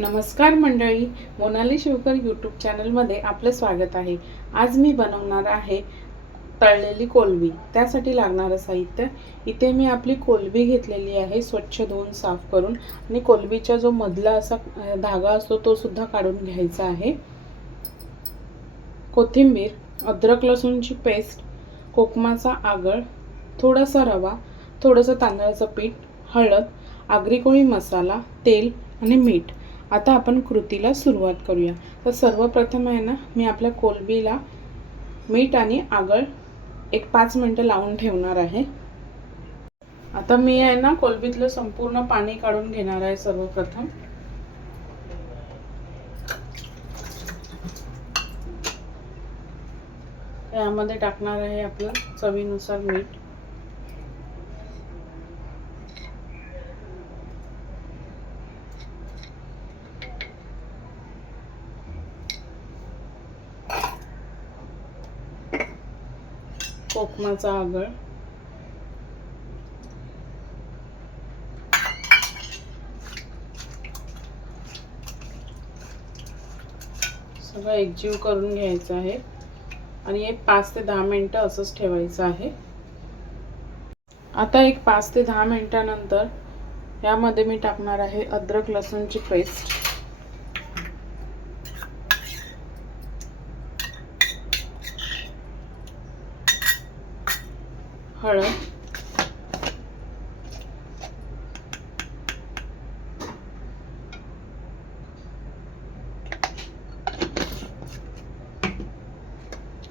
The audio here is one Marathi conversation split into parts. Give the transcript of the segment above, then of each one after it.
नमस्कार मंडळी मोनाली शिवकर यूट्यूब चॅनलमध्ये आपलं स्वागत आहे. आज मी बनवणार आहे तळलेली कोलबी. त्यासाठी लागणारं साहित्य. इथे मी आपली कोलबी घेतलेली आहे स्वच्छ धुवून साफ करून. आणि कोलबीचा जो मधला असा धागा असतो तो सुद्धा काढून घ्यायचा आहे. कोथिंबीर अद्रक लसूणची पेस्ट कोकमाचा आगळ थोडासा रवा थोडंसं तांदळाचं पीठ हळद आगरी कोळी मसाला तेल आणि मीठ. आता आपण कृतीला सुरुवात करूया. तर सर्वप्रथम आहे ना मी आपल्या कोलबीला मीठ आणि आगळ एक पाच मिनटं लावून ठेवणार आहे. आता मी आहे ना कोलबीतलं संपूर्ण पाणी काढून घेणार आहे सर्वप्रथम. यामध्ये टाकणार आहे आपलं चवीनुसार मीठ. कोकमाचा आगळ सगळं एकजीव करून घ्यायचं आहे. आणि एक पाच ते दहा मिनटं असंच ठेवायचं आहे. आता एक पाच ते दहा मिनटानंतर यामध्ये मी टाकणार आहे अद्रक लसूणची पेस्ट हळद.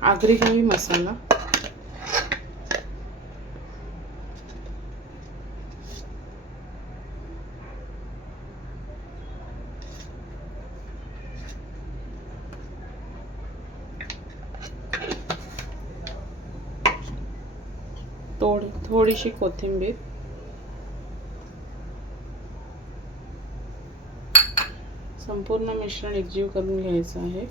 आगरी कोळी मसाला. थोडी थोडीशी कोथिंबीर. संपूर्ण मिश्रण एकजीव करून घ्यायचं आहे.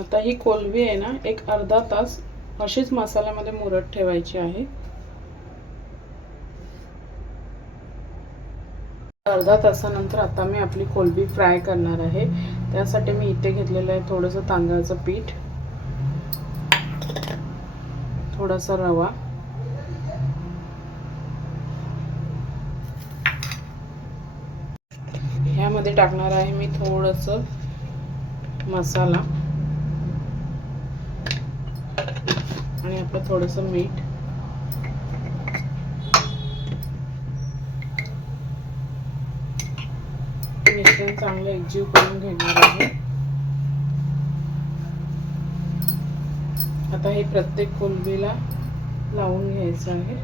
आता ही कोलवी आहे ना एक अर्धा तास अशीच मसाल्यामध्ये मुरत ठेवायची आहे. अर्धा तासानंतर आता मी आपली कोलबी फ्राय करणार आहे. त्यासाठी मी इथे घेतलेलं आहे थोडंसं तांदळाचं पीठ थोडासा रवा ह्यामध्ये टाकणार आहे मी थोडंसं मसाला आणि आपलं थोडंसं मीठ. मिश्रण चांगलं एकजीव करून घेणार आहे आता हे प्रत्येक कोलबीला लावून घ्यायचं आहे.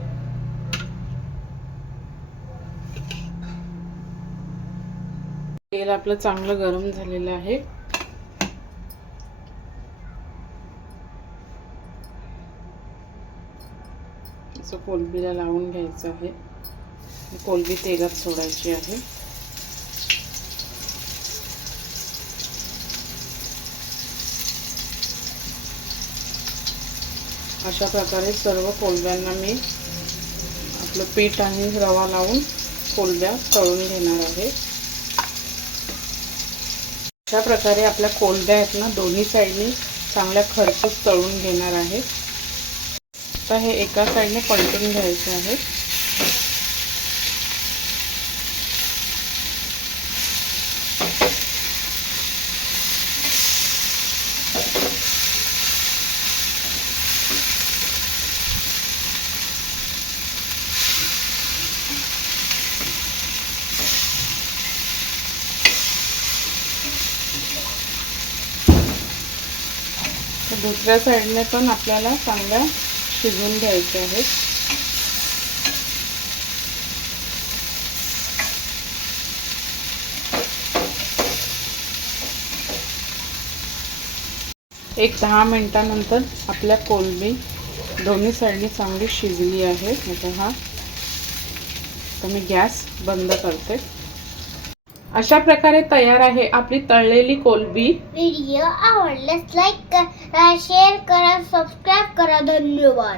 तेल आपलं चांगलं गरम झालेलं आहे. असं कोलबीला लावून घ्यायचं आहे. कोलबी तेलात सोडायची आहे. अशा प्रकारे सर्व कोलब्यांना मी आपलं पीठ आणि रवा लावून कोलब्या तळून घेणार आहे. अशा प्रकारे आपल्या कोलब्या आहेत ना दोन्ही साईडने चांगल्या खरपूस तळून घेणार आहे. आता हे एका साईडने पलटून घ्यायचे आहे. तर दुसऱ्या साईडने पण आपल्याला चांगल्या शिजवून घ्यायचे आहेत. एक दहा मिनटानंतर आपल्या कोलबी दोन्ही साईडने चांगली शिजली आहे. आता हा तर मी गॅस बंद करते. अशा प्रकारे तयार आहे आपली तळलेली कोलबी. व्हिडिओ आवडल्यास लाईक करा शेअर करा सबस्क्राईब करा. धन्यवाद.